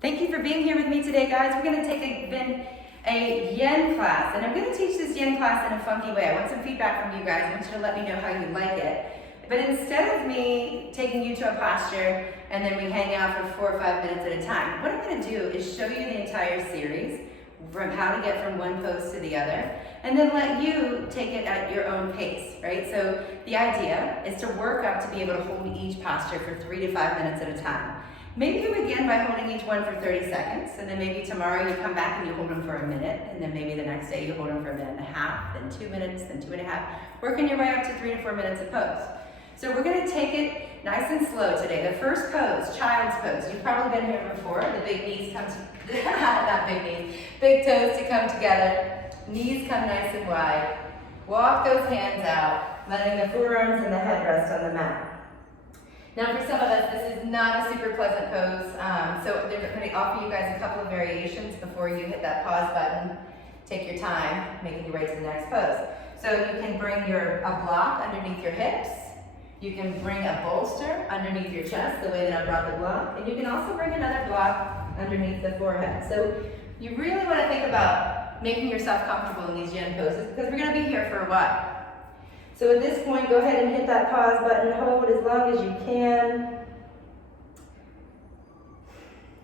Thank you for being here with me today, guys. We're going to take a yin class, and I'm going to teach this yin class in a funky way. I want some feedback from you guys. I want you to let me know how you like it. But instead of me taking you to a posture and then we hang out for 4 or 5 minutes at a time, what I'm going to do is show you the entire series from how to get from one pose to the other, and then let you take it at your own pace, right? So the idea is to work up to be able to hold each posture for 3 to 5 minutes at a time. Maybe you begin by holding each one for 30 seconds, and then maybe tomorrow you come back and you hold them for a minute, and then maybe the next day you hold them for a minute and a half, then 2 minutes, then 2.5, working your way up to 3 to 4 minutes a pose. So we're going to take it nice and slow today. The first pose, child's pose. You've probably been here before. The big knees come to, not big knees, big toes to come together. Knees come nice and wide. Walk those hands out, letting the forearms and the head rest on the mat. Now for some of us, this is not a super pleasant pose, so they're going to offer you guys a couple of variations before you hit that pause button. Take your time, making your way to the next pose. So you can bring a block underneath your hips. You can bring a bolster underneath your chest, the way that I brought the block, and you can also bring another block underneath the forehead. So you really want to think about making yourself comfortable in these yin poses because we're going to be here for a while. So at this point, go ahead and hit that pause button. Hold as long as you can.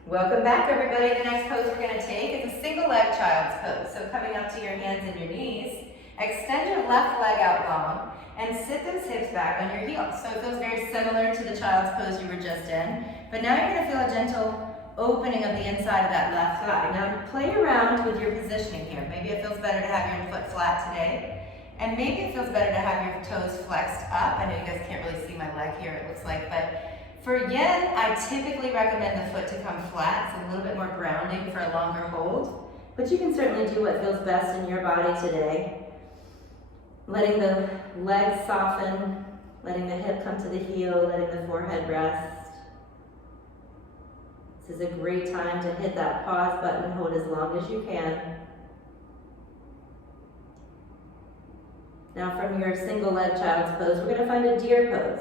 Welcome back, everybody. The next pose we're going to take is a single leg child's pose. So coming up to your hands and your knees, extend your left leg out long and sit those hips back on your heels. So it feels very similar to the child's pose you were just in, but now you're going to feel a gentle opening of the inside of that left thigh. Now play around with your positioning here. Maybe it feels better to have your foot flat today. And maybe it feels better to have your toes flexed up. I know you guys can't really see my leg here, it looks like, but for yin, I typically recommend the foot to come flat. It's a little bit more grounding for a longer hold, but you can certainly do what feels best in your body today. Letting the legs soften, letting the hip come to the heel, letting the forehead rest. This is a great time to hit that pause button, hold as long as you can. Now from your single leg child's pose, we're going to find a deer pose.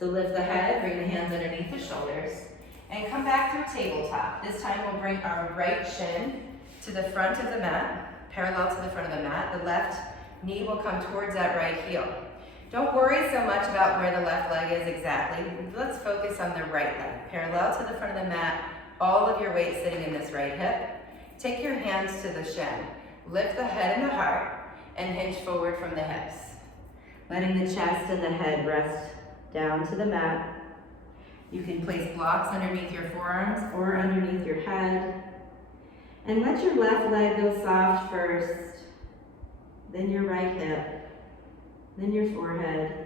So lift the head, bring the hands underneath the shoulders, and come back through tabletop. This time we'll bring our right shin to the front of the mat, parallel to the front of the mat. The left knee will come towards that right heel. Don't worry so much about where the left leg is exactly. Let's focus on the right leg. Parallel to the front of the mat, all of your weight sitting in this right hip. Take your hands to the shin. Lift the head and the heart, and hinge forward from the hips. Letting the chest and the head rest down to the mat. You can place blocks underneath your forearms or underneath your head. And let your left leg go soft first, then your right hip, then your forehead.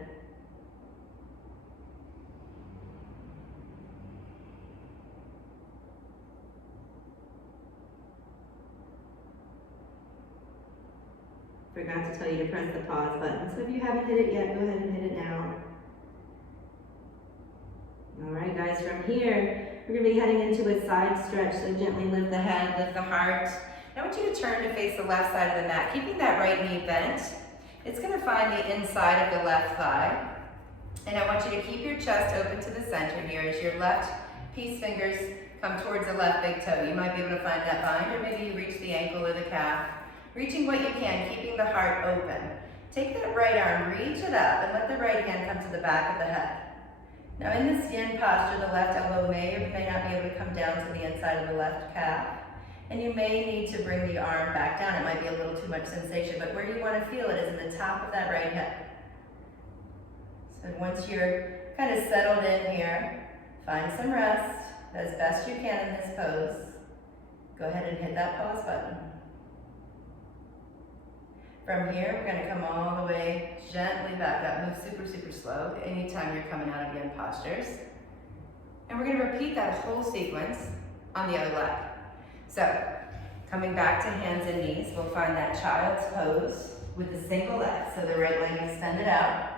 Forgot to tell you to press the pause button. So if you haven't hit it yet, go ahead and hit it now. All right, guys, from here, we're gonna be heading into a side stretch. So gently lift the head, lift the heart. I want you to turn to face the left side of the mat, keeping that right knee bent. It's gonna find the inside of the left thigh. And I want you to keep your chest open to the center here as your left peace fingers come towards the left big toe. You might be able to find that bind, or maybe you reach the ankle or the calf. Reaching what you can, keeping the heart open. Take that right arm, reach it up, and let the right hand come to the back of the head. Now in this yin posture, the left elbow may or may not be able to come down to the inside of the left calf. And you may need to bring the arm back down. It might be a little too much sensation, but where you want to feel it is in the top of that right hip. So once you're kind of settled in here, find some rest as best you can in this pose. Go ahead and hit that pause button. From here, we're going to come all the way gently back up. Move super, super slow anytime you're coming out of yin postures. And we're going to repeat that whole sequence on the other leg. So, coming back to hands and knees, we'll find that child's pose with the single leg. So the right leg extended out,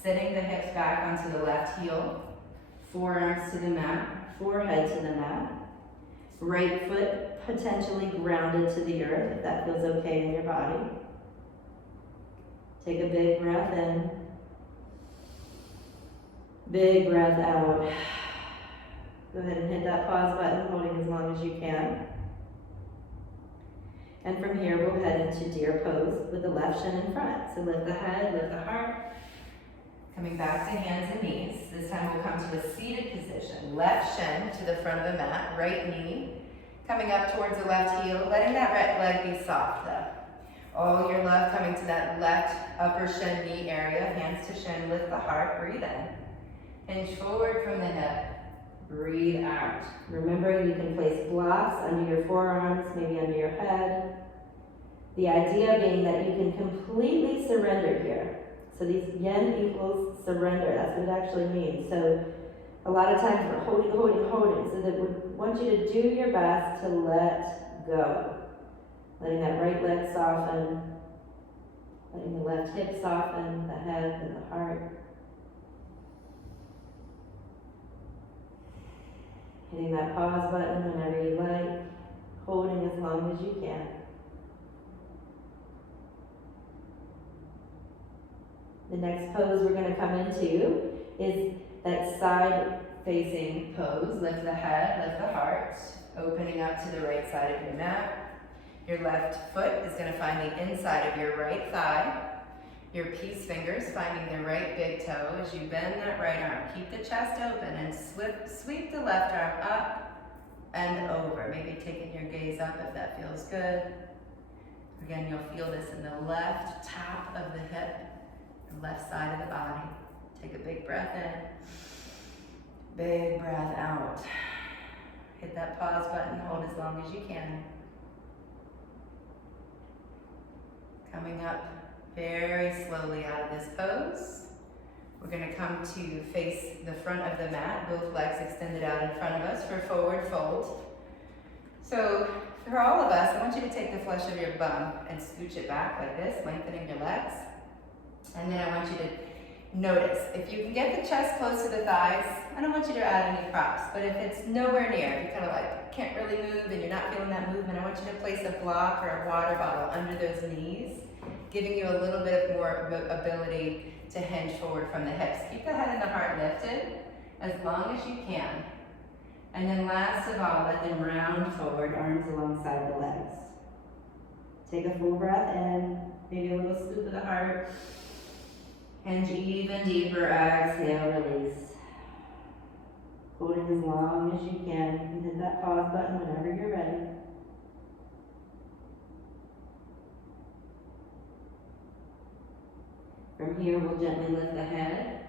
sitting the hips back onto the left heel, forearms to the mat, forehead to the mat. Right foot potentially grounded to the earth, if that feels okay in your body. Take a big breath in. Big breath out. Go ahead and hit that pause button, holding as long as you can. And from here, we'll head into deer pose with the left shin in front. So lift the head, lift the heart. Coming back to hands and knees. This time we'll come to a seated position. Left shin to the front of the mat, right knee. Coming up towards the left heel, letting that right leg be soft though. All your love coming to that left upper shin knee area. Hands to shin, lift the heart, breathe in. Hinge forward from the hip. Breathe out. Remember, you can place blocks under your forearms, maybe under your head. The idea being that you can completely surrender here. So these yen equals surrender. That's what it actually means. So a lot of times we're holding. So that we want you to do your best to let go. Letting that right leg soften. Letting the left hip soften, the head and the heart. Hitting that pause button whenever you like, holding as long as you can. The next pose we're going to come into is that side facing pose. Lift the head, lift the heart, opening up to the right side of your mat. Your left foot is going to find the inside of your right thigh. Your peace fingers finding the right big toe as you bend that right arm. Keep the chest open and sweep the left arm up and over. Maybe taking your gaze up if that feels good. Again, you'll feel this in the left top of the hip, the left side of the body. Take a big breath in, big breath out. Hit that pause button, hold as long as you can. Coming up very slowly out of this pose. We're going to come to face the front of the mat, both legs extended out in front of us for forward fold. So for all of us, I want you to take the flesh of your bum and scooch it back like this, lengthening your legs. And then I want you to notice, if you can get the chest close to the thighs, I don't want you to add any props, but if it's nowhere near, if you kind of like can't really move and you're not feeling that movement, I want you to place a block or a water bottle under those knees, giving you a little bit of more ability to hinge forward from the hips. Keep the head and the heart lifted as long as you can. And then last of all, let them round forward, arms alongside the legs. Take a full breath in, maybe a little scoop of the heart. Hinge even deeper, exhale, release. Holding as long as you can. You can hit that pause button whenever you're ready. From here, we'll gently lift the head,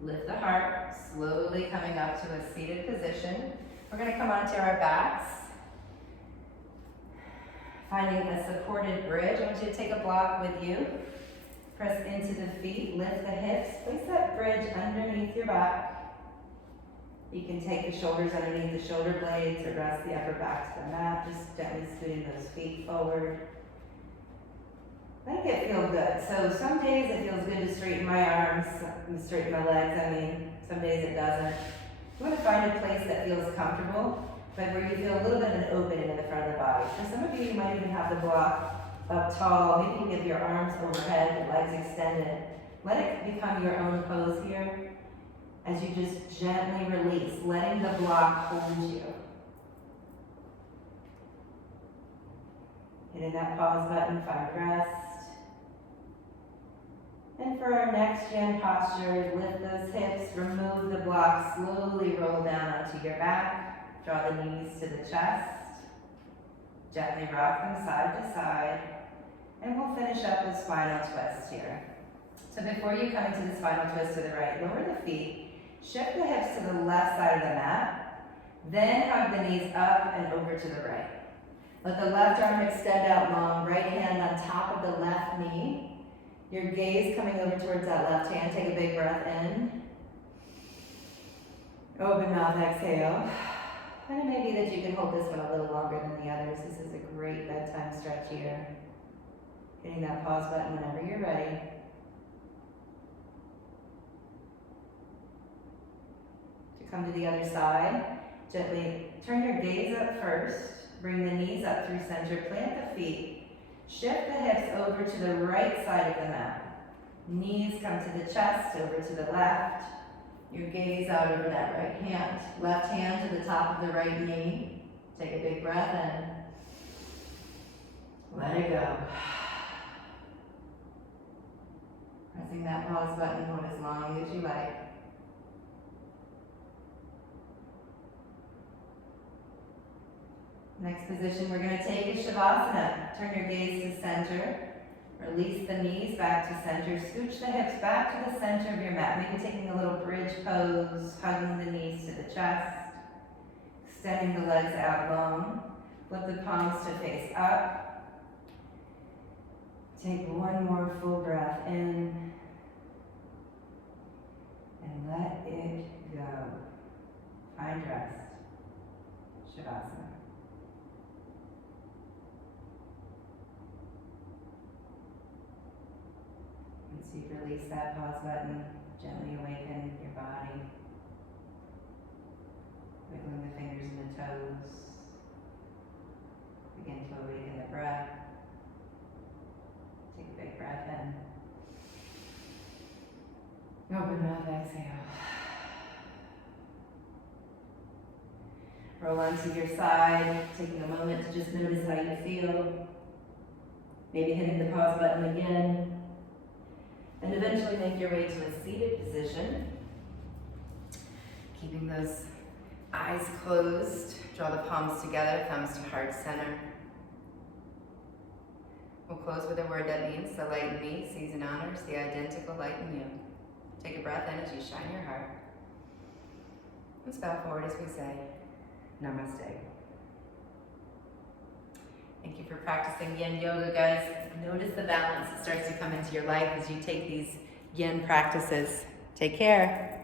lift the heart, slowly coming up to a seated position. We're going to come onto our backs, finding a supported bridge. I want you to take a block with you. Press into the feet, lift the hips, place that bridge underneath your back. You can take the shoulders underneath the shoulder blades or rest the upper back to the mat, just gently scooting those feet forward. Make it feel good. So some days it feels good to straighten my arms and straighten my legs. Some days it doesn't. You want to find a place that feels comfortable, but where you feel a little bit of an opening in the front of the body. For some of you, you might even have the block up tall. Maybe you give your arms overhead, the legs extended. Let it become your own pose here as you just gently release, letting the block hold you. Hitting that pause button, find rest. And for our next yen posture, lift those hips, remove the block, slowly roll down onto your back. Draw the knees to the chest. Gently rock them side to side. And we'll finish up with spinal twist here. So before you come into the spinal twist to the right, lower the feet, shift the hips to the left side of the mat, then hug the knees up and over to the right. Let the left arm extend out long, right hand on top of the left knee. Your gaze coming over towards that left hand. Take a big breath in. Open mouth, exhale. And it may be that you can hold this one a little longer than the others. This is a great bedtime stretch here. Hitting that pause button whenever you're ready. To come to the other side, gently turn your gaze up first. Bring the knees up through center. Plant the feet. Shift the hips over to the right side of the mat. Knees come to the chest, over to the left. your gaze out over that right hand. Left hand to the top of the right knee. Take a big breath in. Let it go. Pressing that pause button, hold as long as you like. Next position we're going to take is shavasana. Turn your gaze to center. Release the knees back to center. Scooch the hips back to the center of your mat. Maybe taking a little bridge pose, hugging the knees to the chest. Extending the legs out long. Flip the palms to face up. Take one more full breath in. And let it go. Find rest. Shavasana. Once you've released that pause button, gently awaken your body. Wiggling the fingers and the toes. Begin to awaken the breath. Take a big breath in. Open mouth, exhale. Roll onto your side, taking a moment to just notice how you feel. Maybe hitting the pause button again. And eventually make your way to a seated position. Keeping those eyes closed. Draw the palms together, thumbs to heart center. We'll close with a word that means the light in me sees and honors the identical light in you. Take a breath in as you shine your heart. Let's bow forward as we say, Namaste. Thank you for practicing yin yoga, guys. Notice the balance that starts to come into your life as you take these yin practices. Take care.